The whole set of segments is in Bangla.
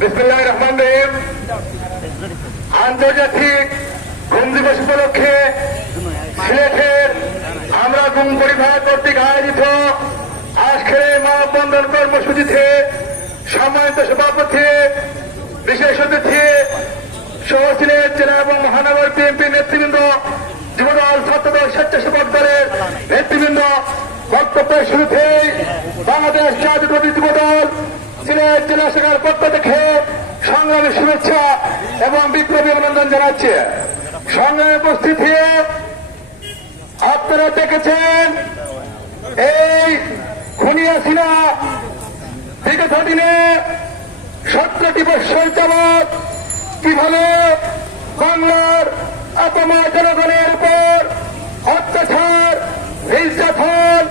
বিসমুল্লাহ রহমান রহিম। আন্তর্জাতিক ঘুম দিবস উপলক্ষে সিলেটের আমরা ঘুম পরিবার কর্তৃক আয়োজিত আজকের মানববন্ধন কর্মসূচিতে সম্মানিত সভাপতি, বিশেষ অতিথি সহ সিলেট জেলা এবং মহানগর বিএনপি নেতৃবৃন্দ, যুবদল, ছাত্রদল, স্বেচ্ছাসেবক দলের নেতৃবৃন্দ, বক্তব্যের শুরুতেই বাংলাদেশ জাতীয়তাবাদী যুবদল সিলেট জেলা শাখার পক্ষ থেকে সংগ্রামী শুভেচ্ছা এবং বিপ্লবী অভিনন্দন জানাচ্ছে। সংগ্রামে উপস্থিত হয়ে আপনারা দেখেছেন এই খুনিয়াসিনা বিগত দিনে সতেরোটি বৎসর যাবৎ কীভাবে বাংলার আপময় জনগণের উপর অত্যাচার, নির্যাতন,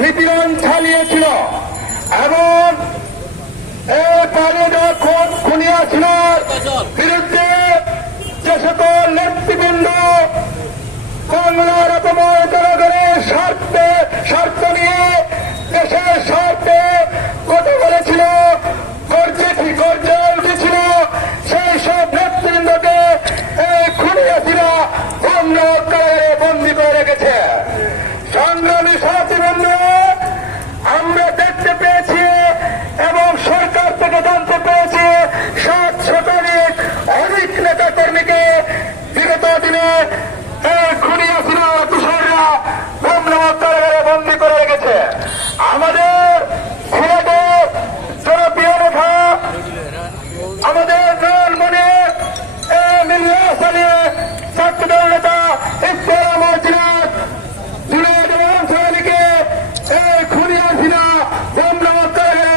নিপীড়ন চালিয়েছিল এবং এই পালিয়ে খুন খুনিয়াছিলার বিরুদ্ধে যে সকল নেতৃবৃন্দ বাংলার অপময় করে স্বার্থে স্বার্থ নিয়ে দেশের স্বার্থে কথা বলেছিল গর্জে গর্জে উঠেছিল সেই সব নেতৃবৃন্দকে এই খুনিয়াছিরা অন্য কারাগারে বন্দী করে রেখেছে সংগ্রামী সাথীবৃন্দ আমরা দেখতে পেয়েছি এবং সরকার থেকে জানতে পেরেছি সাত শতাধিক অনেক নেতা কর্মীকে বিগত দিনে এই খুনিয়া ছিল তুষাররা ভোমরামা কারাগারে বন্দী করে রেখেছে আমাদের সিলেটের জনপ্রিয় নেতা আমাদের নয়ন মনে মিলিয়া সালিয়ে ছাত্রদল নেতা ইফতার মজিনাথ সিলেট অঞ্চলকে এই খুনিয়া ছিল ভোমরামা কারাগারে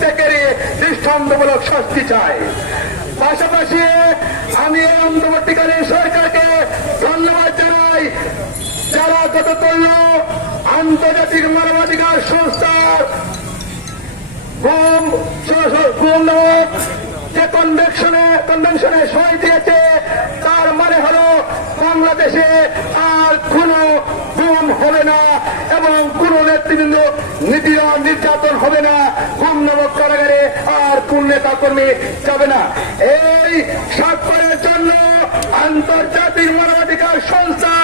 প্রত্যেকেরই দৃষ্টান্তমূলক শাস্তি চাই। পাশাপাশি আমি এই অন্তর্বর্তীকালীন সরকারকে ধন্যবাদ জানাই। যারা গত করল আন্তর্জাতিক মানবাধিকার সংস্থার যে কনভেনশনে কনভেনশনে সই দিয়েছে, তার মানে হলো বাংলাদেশে আর কোন গুম হবে না এবং কোন নেতৃবৃন্দ নিপীড়ন নির্যাতন হবে না। কোন নেতা কর্মী যাবে না। এই স্বাক্ষরের জন্য আন্তর্জাতিক মানবাধিকার সংস্থা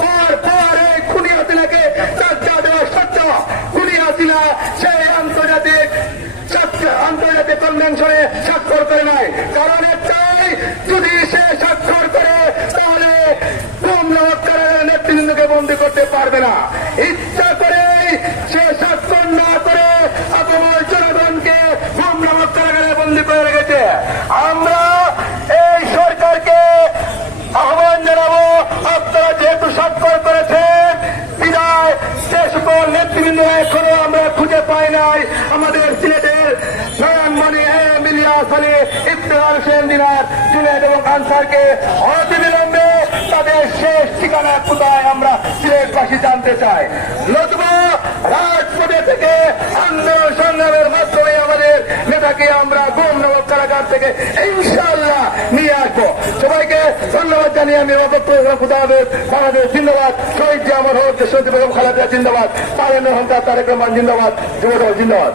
পর পর এই খুনিয়াতিনাকে চর্চা দেওয়া সত্য খুনিয়াতিনা সেই আন্তর্জাতিক আন্তর্জাতিক কনভেনশনে স্বাক্ষর করে নাই। কারণ একটাই, যদি সে স্বাক্ষর করে তাহলে কম নমস্কারের নেতৃবৃন্দকে বন্দী করতে পারবে না ইচ্ছা করে সে স্বাক্ষর না করে আপনার জনগণকে কম নমস্কারের বন্দী করে রেখেছে আমরা এই সরকারকে আহ্বান জানাব আপনারা যেহেতু স্বাক্ষর করেছেন বিদায় সে সকল নেতৃবৃন্দ এখনও আমরা খুঁজে পাই নাই আমাদের সিলেটের নয়নমণি মিলিয়া সালে ইফতেহার হোসেন দিনার সিলেট এবং আনসারকে অনতিবিলম্বে তাদের শেষ ঠিকানা কোথায় আমরা সিলেটবাসী জানতে চাই। নতুবা রাজপুরে থেকে আন্দোলন সংগ্রামের মাধ্যমে আমাদের নেতাকে আমরা গুম নগর কারাগার থেকে ইনশাআল্লাহ নিয়ে আসব সবাইকে ধন্যবাদ জানিয়ে আমি অবক্তব্য খুদা হাফেজ বাংলাদেশ জিন্দাবাদ। শহীদ যে আমার হোক শহীদ বেগম খালেদা জিন্দাবাদ। তারেন্দ্র হন্তা জিন্দাবাদ।